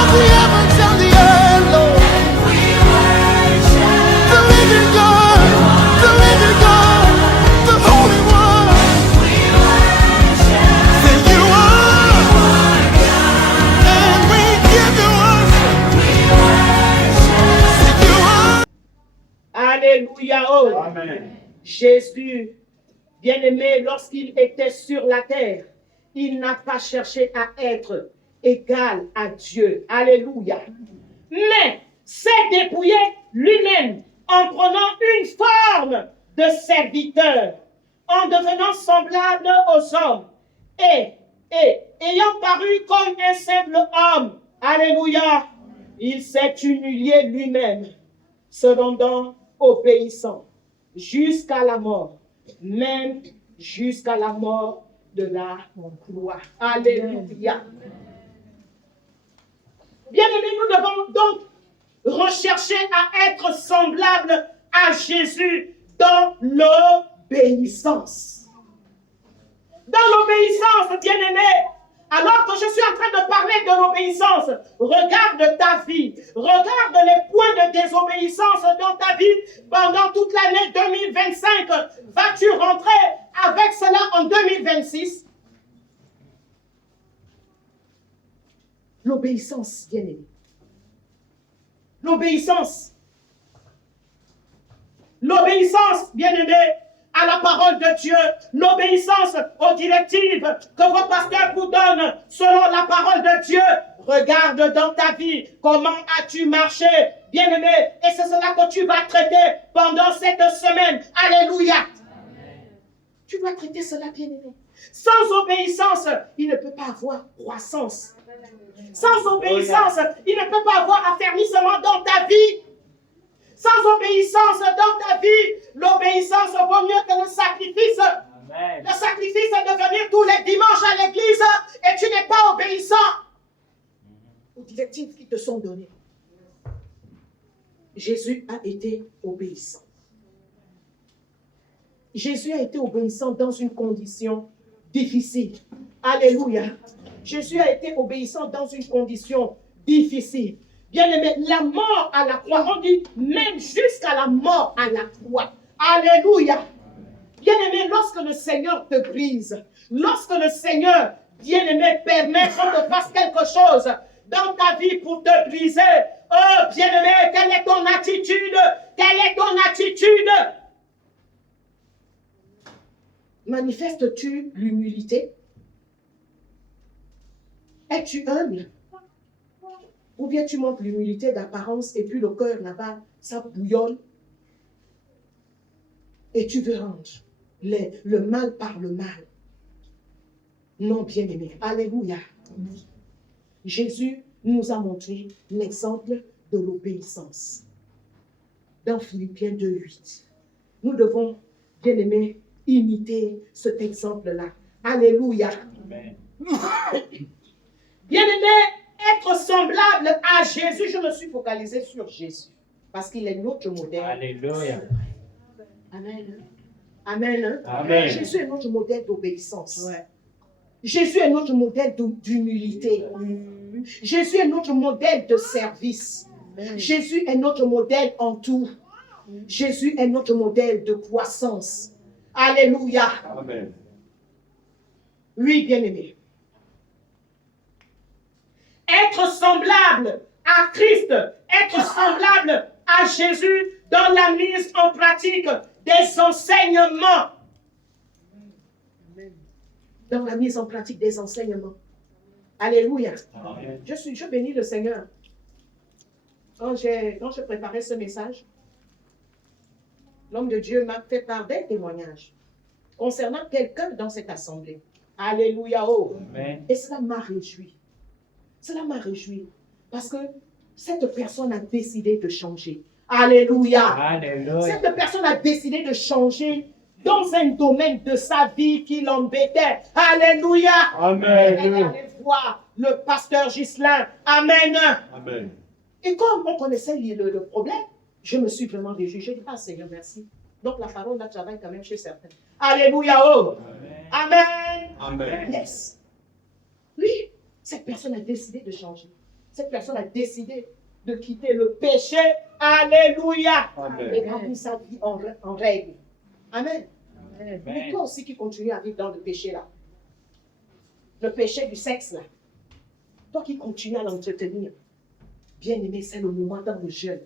of the heavens and the earth, Lord. The living God, the Holy One. Say you are, and we give you worship. Say you are. Alléluia. Oh. Amen. Jésus, bien-aimé, lorsqu'il était sur la terre, il n'a pas cherché à être égal à Dieu. Alléluia. Mais s'est dépouillé lui-même en prenant une forme de serviteur, en devenant semblable aux hommes et ayant paru comme un simple homme. Alléluia. Il s'est humilié lui-même, se rendant obéissant jusqu'à la mort, même jusqu'à la mort de la croix. Alléluia. Bien-aimés, nous devons donc rechercher à être semblables à Jésus dans l'obéissance. Dans l'obéissance, bien-aimés, alors que je suis en train de parler de l'obéissance, regarde ta vie, regarde les points de désobéissance dans ta vie pendant toute l'année 2025. Vas-tu rentrer avec cela en 2026? L'obéissance, bien-aimé. L'obéissance. L'obéissance, bien-aimé, à la parole de Dieu, l'obéissance aux directives que vos pasteurs vous donnent selon la parole de Dieu. Regarde dans ta vie, comment as-tu marché, bien-aimé, et c'est cela que tu vas traiter pendant cette semaine. Alléluia. Amen. Tu dois traiter cela, bien-aimé. Sans obéissance, il ne peut pas avoir croissance. Sans obéissance, il ne peut pas avoir affermissement dans ta vie. Sans obéissance dans ta vie, l'obéissance vaut mieux que le sacrifice. Amen. Le sacrifice est de venir tous les dimanches à l'église et tu n'es pas obéissant aux directives qui te sont données. Jésus a été obéissant. Jésus a été obéissant dans une condition difficile. Alléluia. Jésus a été obéissant dans une condition difficile. Bien-aimé, la mort à la croix, on dit même jusqu'à la mort à la croix. Alléluia. Bien-aimé, lorsque le Seigneur te brise, lorsque le Seigneur, bien-aimé, permet qu'on te fasse quelque chose dans ta vie pour te briser, oh bien-aimé, quelle est ton attitude? Quelle est ton attitude? Manifestes-tu l'humilité? Es-tu humble? Ou bien tu montres l'humilité d'apparence et puis le cœur là-bas, ça bouillonne. Et tu veux rendre le mal par le mal. Non, bien-aimé. Alléluia. Jésus nous a montré l'exemple de l'obéissance. Dans Philippiens 2:8. Nous devons, bien-aimé, imiter cet exemple-là. Alléluia. Amen. Bien-aimé, être semblable à Jésus, je me suis focalisé sur Jésus, parce qu'il est notre modèle. Alléluia. Amen. Amen. Amen. Jésus est notre modèle d'obéissance. Ouais. Jésus est notre modèle d'humilité. Jésus est notre modèle de service. Jésus est notre modèle en tout. Jésus est notre modèle de croissance. Alléluia. Amen. Oui, bien-aimé. Être semblable à Christ, être semblable à Jésus dans la mise en pratique des enseignements. Dans la mise en pratique des enseignements. Alléluia. Amen. Je bénis le Seigneur. Quand je préparais ce message, l'homme de Dieu m'a fait part d'un témoignage concernant quelqu'un dans cette assemblée. Alléluia. Oh. Amen. Et cela m'a réjoui. Cela m'a réjoui parce que cette personne a décidé de changer. Alléluia. Alléluia. Cette personne a décidé de changer dans un domaine de sa vie qui l'embêtait. Alléluia. Amen. Elle est allée voir le pasteur Ghislain. Amen. Amen. Et comme on connaissait le problème, je me suis vraiment réjoui. J'ai dit, ah Seigneur, merci. Donc la parole là travaille quand même chez certains. Alléluia. Oh. Amen. Amen. Amen. Yes. Oui. Cette personne a décidé de changer. Cette personne a décidé de quitter le péché. Alléluia. Amen. Et remplir sa vie en règle. Amen. Amen. Mais toi aussi qui continue à vivre dans le péché là. Le péché du sexe là. Toi qui continues à l'entretenir. Bien-aimé, c'est le moment dans le jeûne.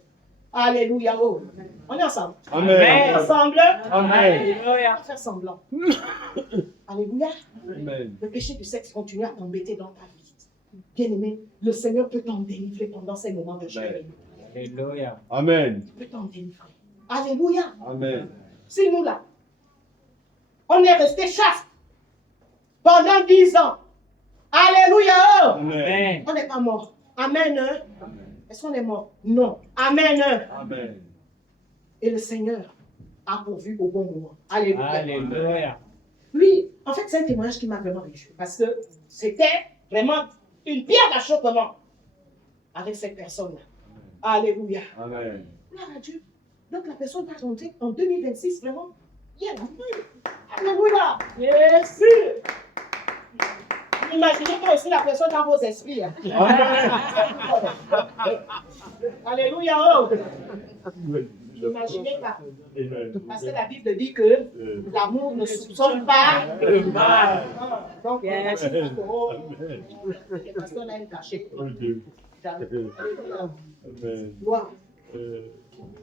Alléluia. Oh. On est ensemble. Amen. Ensemble. Amen. On va faire semblant. Alléluia. Amen. Le péché du sexe continue à t'embêter dans ta vie. Bien-aimé, le Seigneur peut t'en délivrer pendant ces moments de jeûne. Alléluia. Amen. Il peut t'en délivrer. Alléluia. Amen. Si nous là, on est resté chaste pendant 10 ans. Alléluia. Oh. Amen. On n'est pas mort. Amen. Hein? Est-ce qu'on est mort? Non. Amen. Hein? Amen. Et le Seigneur a pourvu au bon moment. Alléluia. Alléluia. Oui, en fait, c'est un témoignage qui m'a vraiment réjoui parce que c'était vraiment une pierre d'achoppement avec cette personne-là. Alléluia. Amen. Gloire à Dieu. Donc la personne va rentrer en 2026 vraiment. Yeah. Alléluia. Yes. Imaginez toi aussi la personne dans vos esprits. Hein. Alléluia. Oh. Imaginez pas. Parce que la Bible dit que l'amour ne soupçonne pas le mal. Donc, imaginez pas que oh, les personnes aiment cacher. Alléluia. Gloire.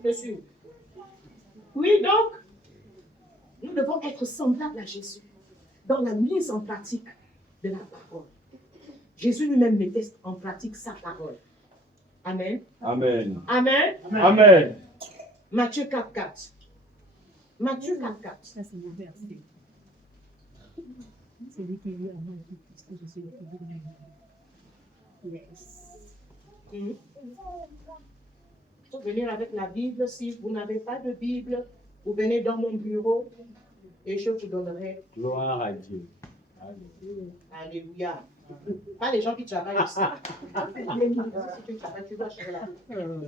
Monsieur. Oui, donc, nous devons être semblables à Jésus dans la mise en pratique de la parole. Jésus lui-même mettait en pratique sa parole. Amen. Amen. Amen. Amen. Matthieu 4,4. Matthieu 4,4. Ça, c'est mon verset. C'est lui qui est en moi, parce que je suis le plus de la vie. Yes. Il faut venir avec la Bible. Si vous n'avez pas de Bible, vous venez dans mon bureau et je vous donnerai. Gloire à Dieu. Alléluia. Pas les gens qui travaillent aussi. Si tu travailles, tu dois acheter la Bible.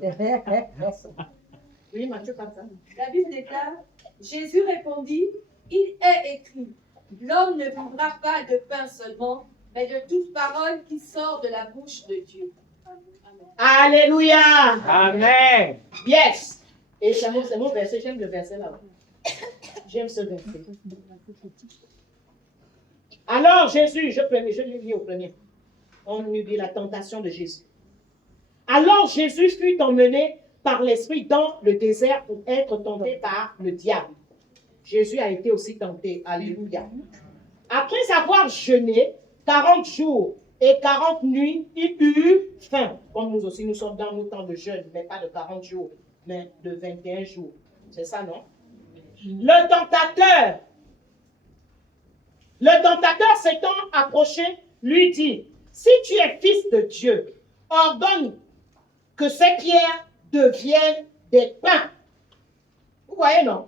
Oui, Matthieu 4. La Bible déclare, Jésus répondit, il est écrit, l'homme ne vivra pas de pain seulement, mais de toute parole qui sort de la bouche de Dieu. Amen. Alléluia. Amen. Yes. Et c'est mon verset, j'aime le verset là. J'aime ce verset. Alors Jésus, je l'ai lu au premier. On lui dit la tentation de Jésus. Alors Jésus fut emmené par l'Esprit dans le désert pour être tenté par le diable. Jésus a été aussi tenté. Alléluia. Après avoir jeûné 40 jours et 40 nuits, il eut faim. Comme nous aussi, nous sommes dans nos temps de jeûne, mais pas de 40 jours, mais de 21 jours. C'est ça, non? Le tentateur s'étant approché, lui dit, si tu es fils de Dieu, ordonne que ces pierres deviennent des pains. Vous voyez, non?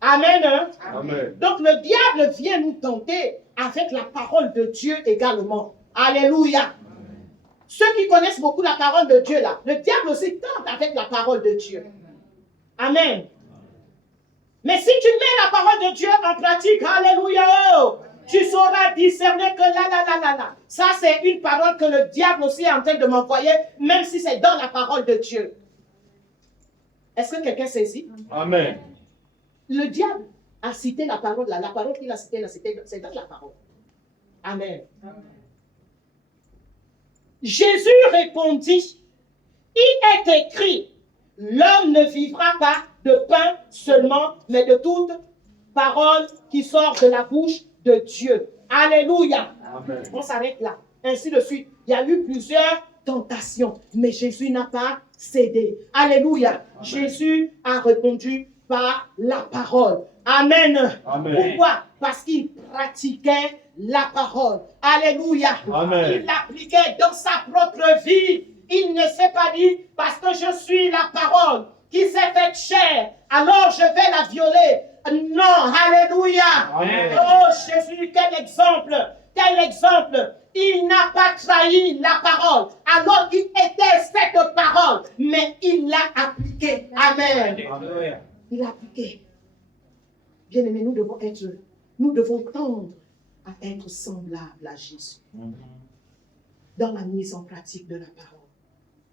Amen. Hein? Amen. Donc le diable vient nous tenter avec la parole de Dieu également. Alléluia. Ceux qui connaissent beaucoup la parole de Dieu là, le diable aussi tente avec la parole de Dieu. Amen. Mais si tu mets la parole de Dieu en pratique, alléluia, oh, tu sauras discerner que là. Ça, c'est une parole que le diable aussi est en train de m'envoyer, même si c'est dans la parole de Dieu. Est-ce que quelqu'un saisit? Amen. Le diable a cité la parole là. La parole qu'il a citée là, c'est dans la parole. Amen. Jésus répondit, il est écrit, l'homme ne vivra pas de pain seulement, mais de toute parole qui sort de la bouche de Dieu. Alléluia. Amen. On s'arrête là. Ainsi de suite. Il y a eu plusieurs tentations, mais Jésus n'a pas cédé. Alléluia. Jésus a répondu par la parole. Amen. Amen. Pourquoi? Parce qu'il pratiquait la parole. Alléluia. Amen. Il l'appliquait dans sa propre vie. Il ne s'est pas dit, parce que je suis la parole qui s'est faite chair, alors je vais la violer. Non, alléluia. Amen. Oh Jésus, quel exemple. Quel exemple. Il n'a pas trahi la parole, alors qu'il était cette parole, mais il l'a appliquée. Amen. Alléluia. Il l'a appliquée. Bien-aimés, nous devons tendre à être semblables à Jésus. dans la mise en pratique de la parole.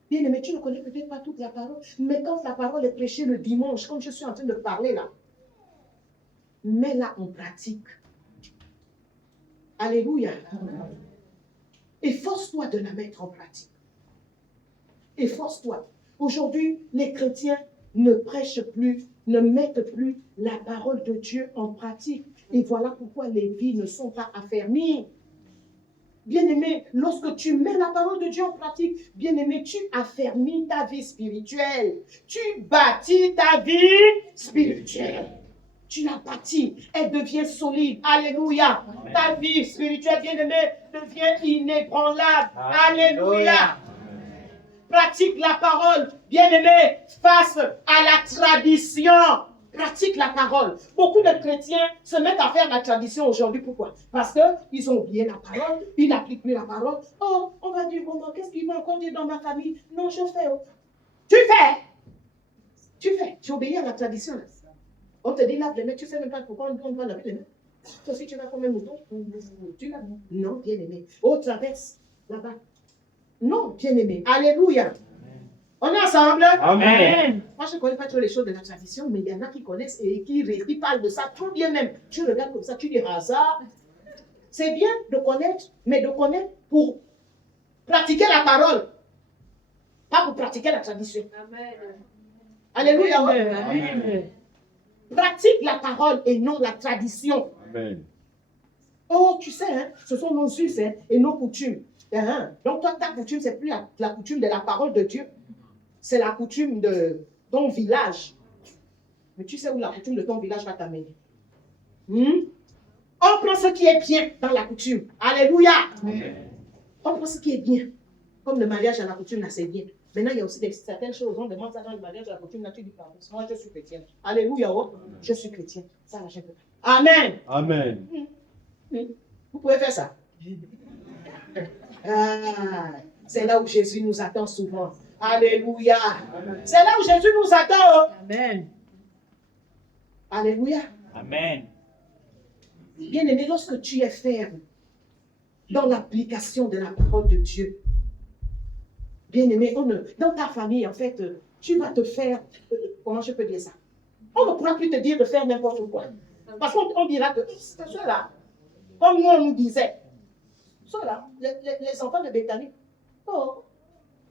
Bien aimé, tu ne connais peut-être pas toute la parole, mais quand la parole est prêchée le dimanche, comme je suis en train de parler là, mets-la en pratique. Alléluia. Efforce-toi de la mettre en pratique. Efforce-toi. Aujourd'hui, les chrétiens ne prêchent plus, ne mettent plus la parole de Dieu en pratique. Et voilà pourquoi les vies ne sont pas affermies. Bien-aimé, lorsque tu mets la parole de Dieu en pratique, bien-aimé, tu affermis ta vie spirituelle. Tu bâtis ta vie spirituelle. Tu la bâtis, elle devient solide. Alléluia. Ta vie spirituelle, bien-aimé, devient inébranlable. Alléluia. Pratique la parole, bien-aimé, face à la tradition. Pratique la parole. Beaucoup de chrétiens se mettent à faire la tradition aujourd'hui. Pourquoi? Parce qu'ils ont oublié la parole, ils n'appliquent plus la parole. Oh, on va dire, bon, qu'est-ce qu'ils vont encore dire dans ma famille? Non, je fais. Oh. Tu fais. Tu fais. Tu obéis à la tradition. Là. On te dit lave les mains, tu ne sais même pas pourquoi on doit laver les mains. Toi aussi, tu vas comme un mouton. Tu laves. Non, bien-aimé. Oh, traverse là-bas. Non, bien-aimé. Alléluia. On est ensemble. Amen. Moi, je ne connais pas trop les choses de la tradition, mais il y en a qui connaissent et qui parlent de ça trop bien même. Tu regardes comme ça, tu dis hasard. C'est bien de connaître, mais de connaître pour pratiquer la parole. Pas pour pratiquer la tradition. Amen. Alléluia. Amen. Pratique la parole et non la tradition. Amen. Oh, tu sais, hein, ce sont nos us hein, et nos coutumes. Hein? Donc, toi, ta coutume, c'est plus la coutume de la parole de Dieu. C'est la coutume de ton village. Mais tu sais où la coutume de ton village va t'amener. On prend ce qui est bien dans la coutume. Alléluia. On prend ce qui est bien. Comme le mariage à la coutume, là, c'est bien. Maintenant, il y a aussi certaines choses. On demande ça dans le mariage à la coutume, là, tu dis pas. Moi, je suis chrétienne. Alléluia. Oh. Je suis chrétienne. Ça, là, je peux pas. Amen. Amen. Vous pouvez faire ça. Ah, c'est là où Jésus nous attend souvent. Alléluia. C'est là où Jésus nous attend. Amen. Alléluia. Amen. Bien-aimé, lorsque tu es ferme dans l'application de la parole de Dieu, bien-aimé, dans ta famille, en fait, tu vas te faire, comment je peux dire ça? On ne pourra plus te dire de faire n'importe quoi. Parce qu'on dira que c'est cela. Comme nous, on nous disait. Cela, les enfants de Bethanie. Oh,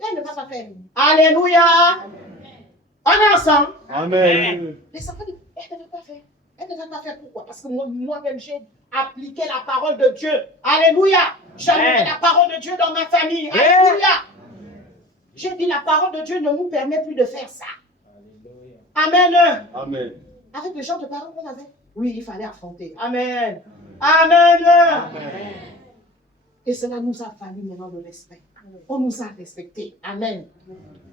elle ne va pas faire. Alléluia. On est ensemble. Amen. Les enfants disent, elle ne va pas faire. Elle ne va pas faire pourquoi? Parce que moi-même, j'ai appliqué la parole de Dieu. Alléluia. J'ai mis la parole de Dieu dans ma famille. Alléluia. J'ai dit, la parole de Dieu ne nous permet plus de faire ça. Amen. Amen. Avec le genre de parole qu'on avait. Oui, il fallait affronter. Amen. Amen. Et cela nous a fallu maintenant le respect. On nous a respectés. Amen.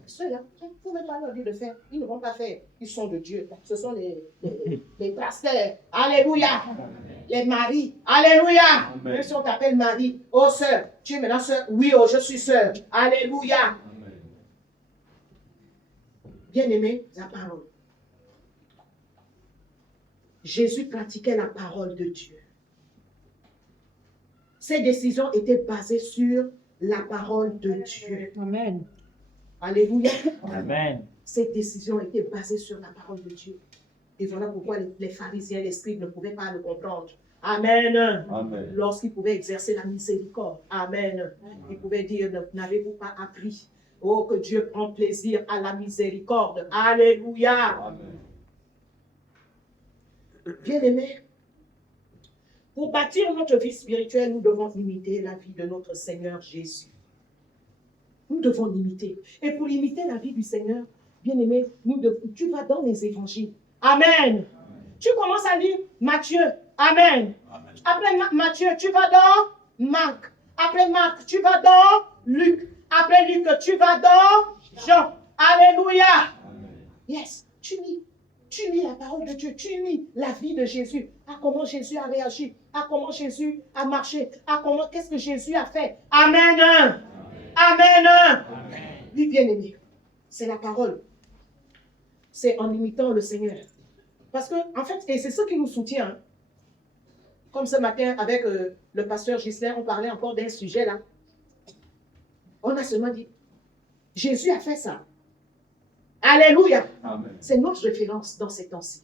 Ceux-là, il ne faut même pas leur dire de faire. Ils ne vont pas faire. Ils sont de Dieu. Ce sont les pasteurs. Alléluia. Les maris. Alléluia. Amen. Même si on t'appelle Marie. Oh, sœur. Tu es maintenant sœur. Oui, oh, je suis sœur. Alléluia. Amen. Bien-aimé, la parole. Jésus pratiquait la parole de Dieu. Ses décisions étaient basées sur la parole de Dieu. Amen. Alléluia. Amen. Ces décisions étaient basées sur la parole de Dieu. Et voilà pourquoi les pharisiens, les scribes ne pouvaient pas le comprendre. Amen. Amen. Lorsqu'ils pouvaient exercer la miséricorde. Amen. Ils pouvaient dire, n'avez-vous pas appris? Oh, que Dieu prend plaisir à la miséricorde. Alléluia. Amen. Bien-aimés, pour bâtir notre vie spirituelle, nous devons imiter la vie de notre Seigneur Jésus. Nous devons l'imiter. Et pour imiter la vie du Seigneur, bien-aimé, tu vas dans les évangiles. Amen. Tu commences à lire Matthieu. Amen. Après Matthieu, tu vas dans Marc. Après Marc, tu vas dans Luc. Après Luc, tu vas dans Jean. Alléluia. Yes. Tu lis la parole de Dieu, tu lis la vie de Jésus, à comment Jésus a réagi, à comment Jésus a marché, qu'est-ce que Jésus a fait. Amen. Amen. Oui, bien-aimé, c'est la parole. C'est en imitant le Seigneur. Parce que, en fait, et c'est ce qui nous soutient. Hein. Comme ce matin, avec le pasteur Ghislain, on parlait encore d'un sujet là. On a seulement dit, Jésus a fait ça. Alléluia. Amen. C'est notre référence dans ces temps-ci.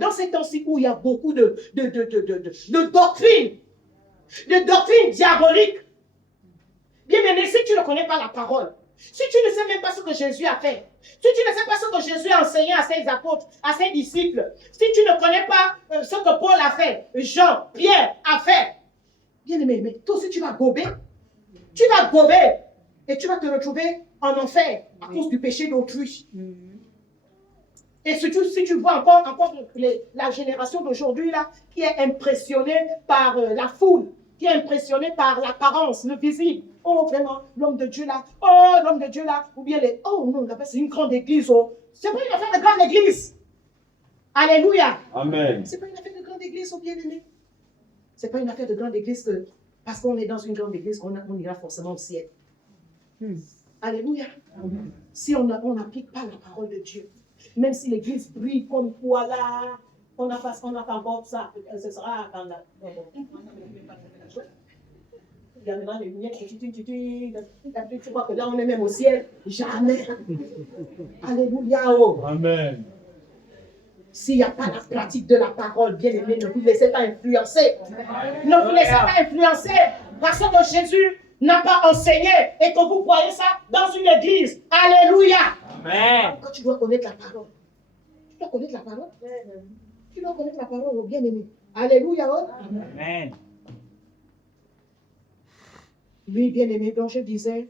Dans ces temps-ci où il y a beaucoup de doctrines, diaboliques. Bien aimé, si tu ne connais pas la parole, si tu ne sais même pas ce que Jésus a fait, si tu ne sais pas ce que Jésus a enseigné à ses apôtres, à ses disciples, si tu ne connais pas ce que Paul a fait, Jean, Pierre a fait, bien aimé, mais toi aussi tu vas gober. Tu vas gober et tu vas te retrouver en enfer à cause du péché d'autrui. Et surtout, si tu vois encore la génération d'aujourd'hui là, qui est impressionnée par la foule, qui est impressionnée par l'apparence, le visible. Oh, vraiment, l'homme de Dieu là. Oh, l'homme de Dieu là. Ou bien les. Oh non, là-bas, c'est une grande église. Oh. C'est pas une affaire de grande église. Alléluia. Amen. C'est pas une affaire de grande église, oh bien-aimé. C'est pas une affaire de grande église que parce qu'on est dans une grande église qu'on ira forcément au ciel. Alléluia. Si on n'applique pas la parole de Dieu, même si l'église brille comme voilà, on n'a pas encore ça, ce sera quand la. Il y a maintenant les lunettes, tu vois que là on est même au ciel. Jamais. Alléluia. Oh. Amen. S'il n'y a pas la pratique de la parole, bien aimé, ne vous laissez pas influencer. Ne vous laissez pas influencer parce que Jésus n'a pas enseigné et que vous voyez ça dans une église. Alléluia. Amen. Quand tu dois connaître la parole, tu dois connaître la parole. Tu dois connaître la parole, bien aimé. Alléluia. Oh. Amen. Oui, bien aimé, donc je disais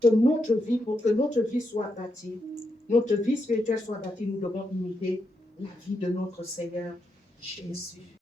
que notre vie, pour que notre vie soit bâtie, notre vie spirituelle soit bâtie, nous devons imiter la vie de notre Seigneur Jésus.